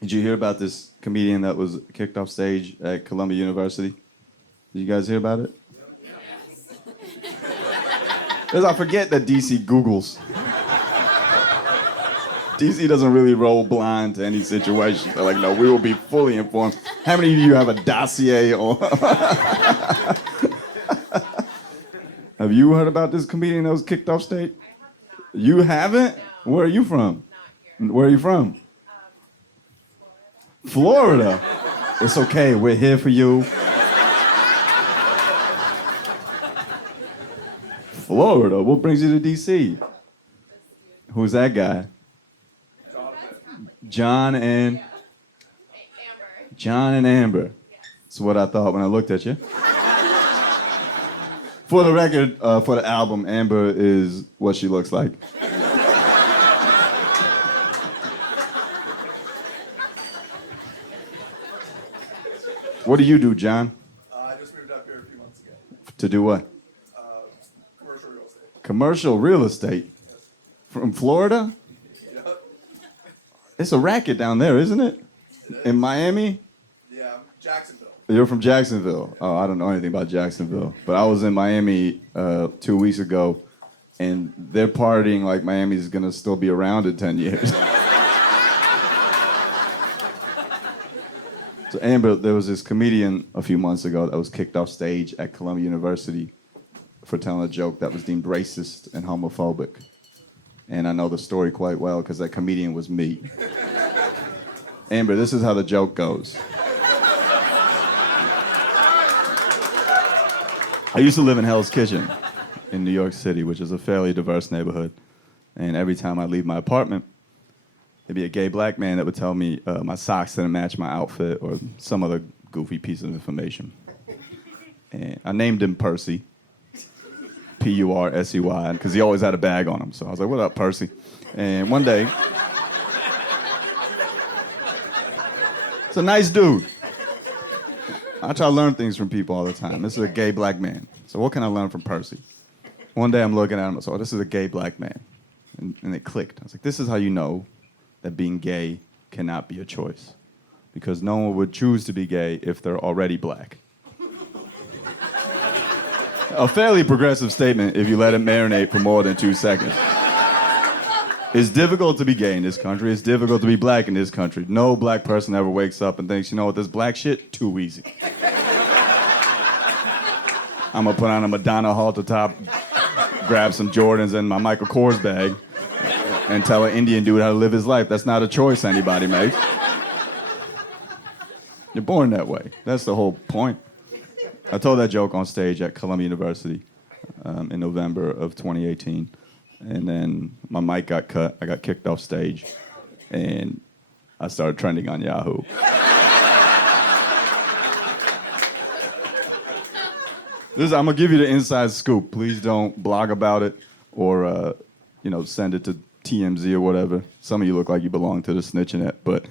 Did you hear about this comedian that was kicked off stage at Columbia University? Did you guys hear about it? Because I forget that DC Googles. DC doesn't really roll blind to any situation. They're like, no, we will be fully informed. How many of you have a dossier on? Have you heard about this comedian that was kicked off stage? You haven't? Where are you from? Where are you from? Florida. It's okay. We're here for you. Florida. What brings you to D.C.? Who's that guy? John and John and Amber. That's what I thought when I looked at you. For the record, for the album, Amber is what she looks like. What do you do, John? I just moved up here a few months ago. To do what? Commercial real estate. Commercial real estate? Yes. From Florida? Yep. It's a racket down there, isn't it? In Miami? Yeah, Jacksonville. You're from Jacksonville. Oh, I don't know anything about Jacksonville. But I was in Miami 2 weeks ago, and they're partying like Miami's going to still be around in 10 years. So Amber, there was this comedian a few months ago that was kicked off stage at Columbia University for telling a joke that was deemed racist and homophobic. And I know the story quite well because that comedian was me. Amber, this is how the joke goes. I used to live in Hell's Kitchen in New York City, which is a fairly diverse neighborhood. And every time I leave my apartment, there'd be a gay black man that would tell me my socks didn't match my outfit or some other goofy piece of information. And I named him Percy, P-U-R-S-E-Y, because he always had a bag on him. So I was like, what up, Percy? And one day, it's a nice dude. I try to learn things from people all the time. This is a gay black man. So what can I learn from Percy? One day I'm looking at him, I said, oh, this is a gay black man. And it clicked. I was like, this is how you know that being gay cannot be a choice. Because no one would choose to be gay if they're already black. A fairly progressive statement if you let it marinate for more than 2 seconds. It's difficult to be gay in this country. It's difficult to be black in this country. No black person ever wakes up and thinks, you know what, this black shit, too easy. I'm gonna put on a Madonna halter top, grab some Jordans and my Michael Kors bag, and tell an Indian dude how to live his life. That's not a choice anybody makes. You're born that way. That's the whole point. I told that joke on stage at Columbia University in November of 2018. And then my mic got cut. I got kicked off stage. And I started trending on Yahoo. I'm going to give you the inside scoop. Please don't blog about it or send it to TMZ or whatever. Some of you look like you belong to the snitching it, but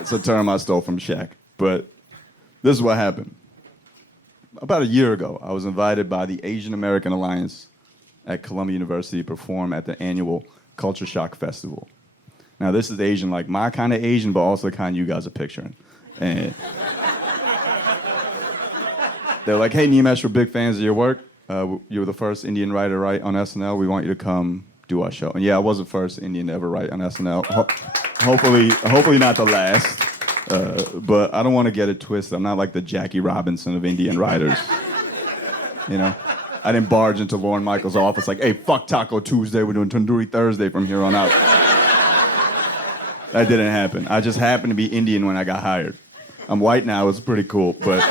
it's a term I stole from Shaq. But this is what happened. About a year ago, I was invited by the Asian American Alliance at Columbia University to perform at the annual Culture Shock Festival. Now, this is Asian, like my kind of Asian, but also the kind you guys are picturing. And they're like, hey, Nimesh, we're big fans of your work. You were the first Indian writer to write on SNL. We want you to come do our show. And yeah, I was the first Indian to ever write on SNL. Hopefully not the last. But I don't want to get it twisted. I'm not like the Jackie Robinson of Indian writers. You know? I didn't barge into Lorne Michaels' office like, hey, fuck Taco Tuesday, we're doing Tandoori Thursday from here on out. That didn't happen. I just happened to be Indian when I got hired. I'm white now, it's pretty cool, but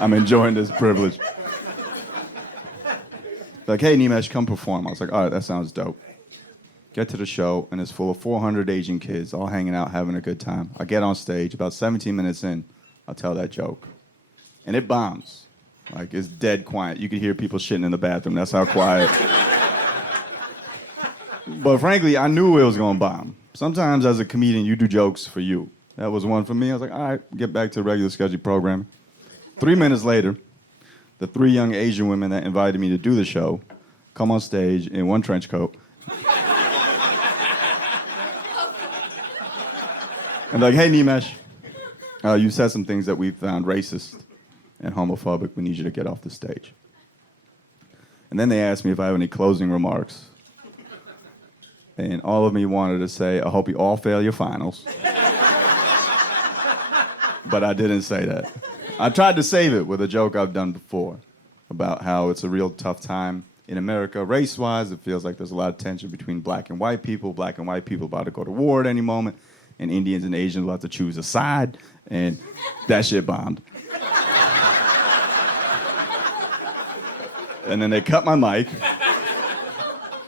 I'm enjoying this privilege. Like, hey, Nimesh, come perform. I was like, all right, that sounds dope. Get to the show, and it's full of 400 Asian kids all hanging out, having a good time. I get on stage. About 17 minutes in, I'll tell that joke. And it bombs. Like, it's dead quiet. You could hear people shitting in the bathroom. That's how quiet. But frankly, I knew it was going to bomb. Sometimes as a comedian, you do jokes for you. That was one for me. I was like, all right, get back to regular scheduled programming. 3 minutes later, the 3 young Asian women that invited me to do the show come on stage in one trench coat. And like, hey, Nimesh, you said some things that we found racist and homophobic. We need you to get off the stage. And then they asked me if I have any closing remarks. And all of me wanted to say, I hope you all fail your finals. But I didn't say that. I tried to save it with a joke I've done before about how it's a real tough time in America, race-wise. It feels like there's a lot of tension between black and white people. Black and white people about to go to war at any moment, and Indians and Asians about to choose a side, and that shit bombed. And then they cut my mic,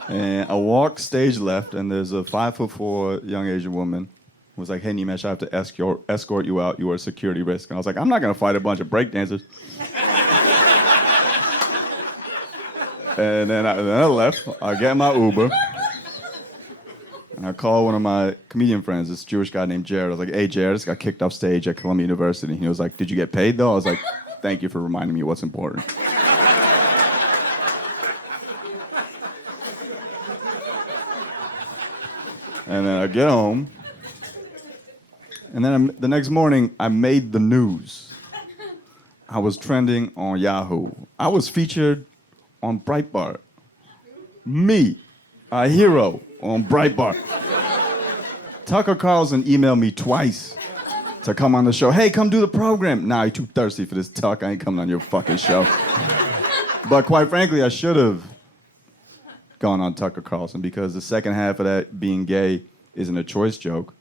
and I walked stage left, and there's a 5'4" young Asian woman who was like, hey, Nimesh, I have to escort you out. You are a security risk. And I was like, I'm not going to fight a bunch of breakdancers. And then I left. I get my Uber. And I called one of my comedian friends, this Jewish guy named Jared. I was like, hey, Jared, I just got kicked off stage at Columbia University. He was like, did you get paid, though? I was like, thank you for reminding me what's important. And then I get home. And then the next morning, I made the news. I was trending on Yahoo. I was featured on Breitbart. Me, a hero on Breitbart. Tucker Carlson emailed me twice to come on the show. Hey, come do the program. Nah, you're too thirsty for this talk. I ain't coming on your fucking show. But quite frankly, I should have gone on Tucker Carlson because the second half of that being gay isn't a choice joke.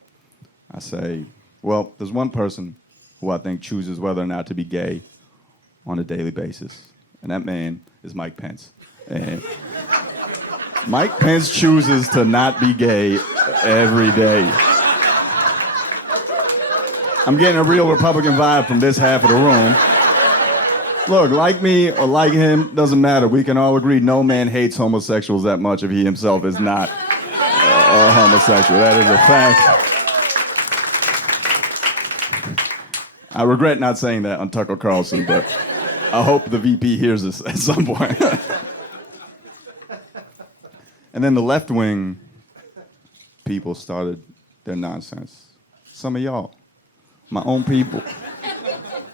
I say, well, there's one person who I think chooses whether or not to be gay on a daily basis, and that man is Mike Pence. And Mike Pence chooses to not be gay every day. I'm getting a real Republican vibe from this half of the room. Look, like me or like him, doesn't matter. We can all agree no man hates homosexuals that much if he himself is not a homosexual. That is a fact. I regret not saying that on Tucker Carlson, but I hope the VP hears this at some point. And then the left-wing people started their nonsense. Some of y'all, my own people.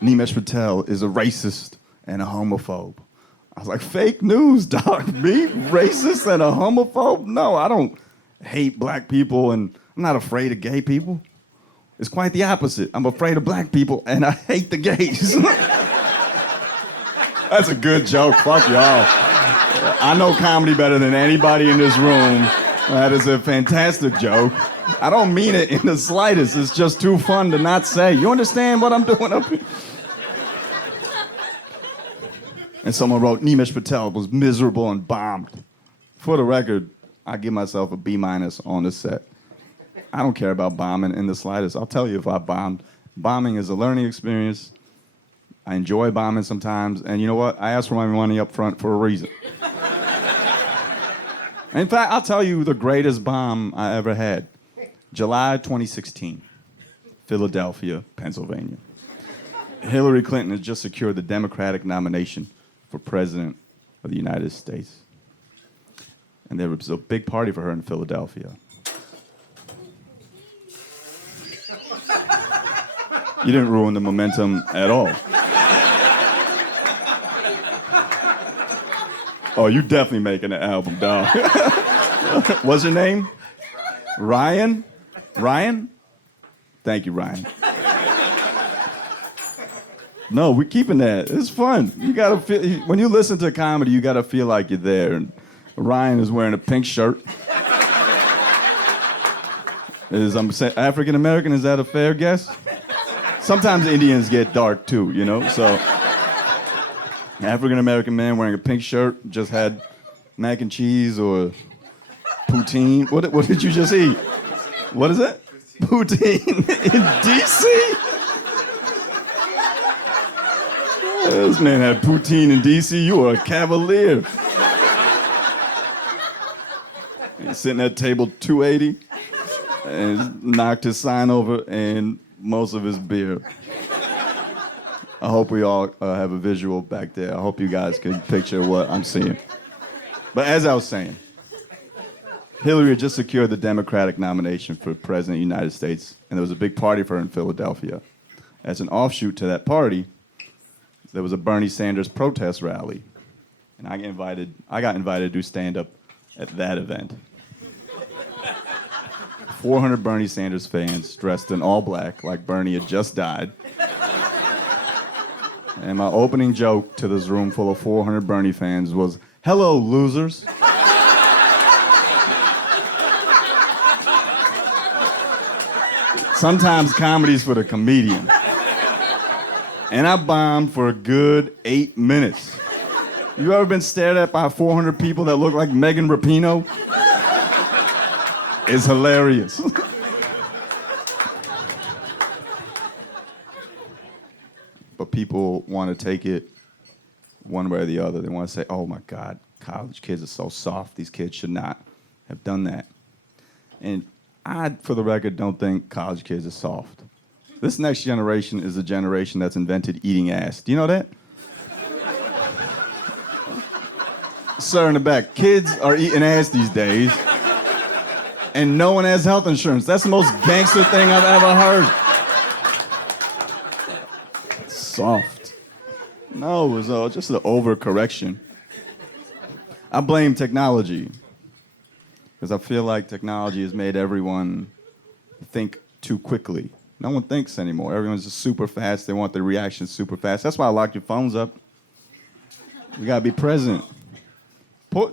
Nimesh Patel is a racist and a homophobe. I was like, fake news, dog. Me, racist and a homophobe? No, I don't hate black people, and I'm not afraid of gay people. It's quite the opposite. I'm afraid of black people, and I hate the gays. That's a good joke. Fuck y'all. I know comedy better than anybody in this room. That is a fantastic joke. I don't mean it in the slightest. It's just too fun to not say. You understand what I'm doing up here? And someone wrote, Nimesh Patel was miserable and bombed. For the record, I give myself a B- on the set. I don't care about bombing in the slightest. I'll tell you if I bombed. Bombing is a learning experience. I enjoy bombing sometimes. And you know what? I asked for my money up front for a reason. In fact, I'll tell you the greatest bomb I ever had. July 2016, Philadelphia, Pennsylvania. Hillary Clinton has just secured the Democratic nomination for President of the United States. And there was a big party for her in Philadelphia. You didn't ruin the momentum at all. Oh, you definitely making an album, dog. What's your name? Ryan? Ryan? Thank you, Ryan. No, we're keeping that. It's fun. You gotta feel, when you listen to comedy, you gotta feel like you're there. And Ryan is wearing a pink shirt. I'm African American. Is that a fair guess? Sometimes Indians get dark too, you know. So, African American man wearing a pink shirt just had mac and cheese or poutine. What did you just eat? What is it? Poutine in D.C. This man had poutine in D.C. You are a cavalier. He's sitting at table 280 and knocked his sign over and most of his beer. I hope we all have a visual back there. I hope you guys can picture what I'm seeing. But as I was saying, Hillary had just secured the Democratic nomination for President of the United States, and there was a big party for her in Philadelphia. As an offshoot to that party, there was a Bernie Sanders protest rally, and I got invited to do stand-up at that event. 400 Bernie Sanders fans dressed in all black, like Bernie had just died. And my opening joke to this room full of 400 Bernie fans was, "Hello, losers." Sometimes comedy's for the comedian. And I bombed for a good 8 minutes. You ever been stared at by 400 people that look like Megan Rapinoe? It's hilarious. But people want to take it one way or the other. They want to say, oh my God, college kids are so soft. These kids should not have done that. And I, for the record, don't think college kids are soft. This next generation is the generation that's invented eating ass. Do you know that? Sir in the back, kids are eating ass these days, and no one has health insurance. That's the most gangster thing I've ever heard. Soft. No, it was just an overcorrection. I blame technology, because I feel like technology has made everyone think too quickly. No one thinks anymore. Everyone's just super fast. They want their reactions super fast. That's why I lock your phones up. You gotta be present.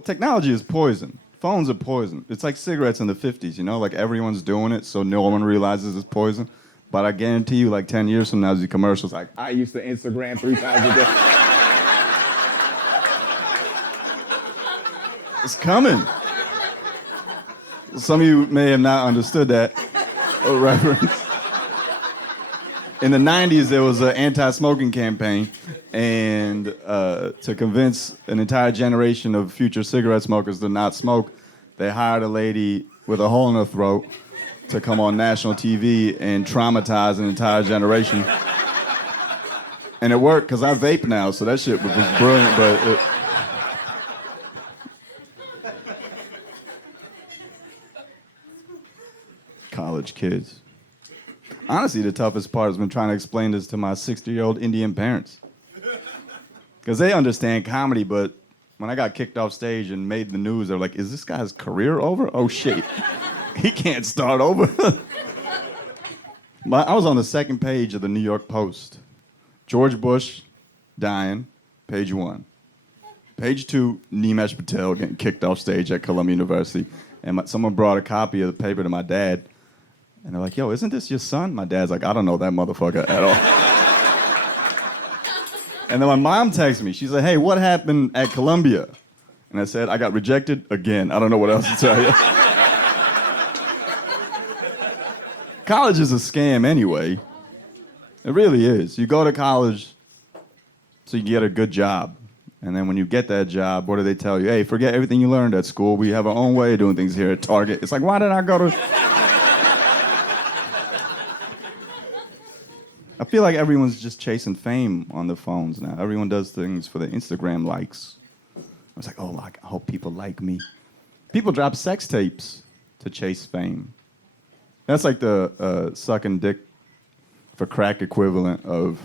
Technology is poison. Phones are poison. It's like cigarettes in the 50s, you know? Like everyone's doing it, so no one realizes it's poison. But I guarantee you, like 10 years from now, the commercials like, I used to Instagram 3 times a day. It's coming. Some of you may have not understood that reference. In the 90s, there was an anti-smoking campaign, and to convince an entire generation of future cigarette smokers to not smoke, they hired a lady with a hole in her throat to come on national TV and traumatize an entire generation. And it worked, because I vape now, so that shit was brilliant, but... College kids. Honestly, the toughest part has been trying to explain this to my 60-year-old Indian parents. Because they understand comedy, but when I got kicked off stage and made the news, they're like, is this guy's career over? Oh, shit. He can't start over. I was on the second page of the New York Post. George Bush dying, page 1. Page 2, Nimesh Patel getting kicked off stage at Columbia University. And someone brought a copy of the paper to my dad. And they're like, yo, isn't this your son? My dad's like, I don't know that motherfucker at all. And then my mom texted me. She said, hey, what happened at Columbia? And I said, I got rejected again. I don't know what else to tell you. College is a scam anyway. It really is. You go to college so you get a good job. And then when you get that job, what do they tell you? Hey, forget everything you learned at school. We have our own way of doing things here at Target. It's like, why did I go to... I feel like everyone's just chasing fame on their phones now. Everyone does things for the Instagram likes. It's like, oh, I hope people like me. People drop sex tapes to chase fame. That's like the sucking dick for crack equivalent of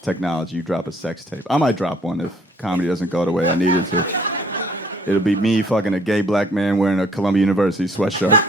technology. You drop a sex tape. I might drop one if comedy doesn't go the way I need it to. It'll be me fucking a gay black man wearing a Columbia University sweatshirt.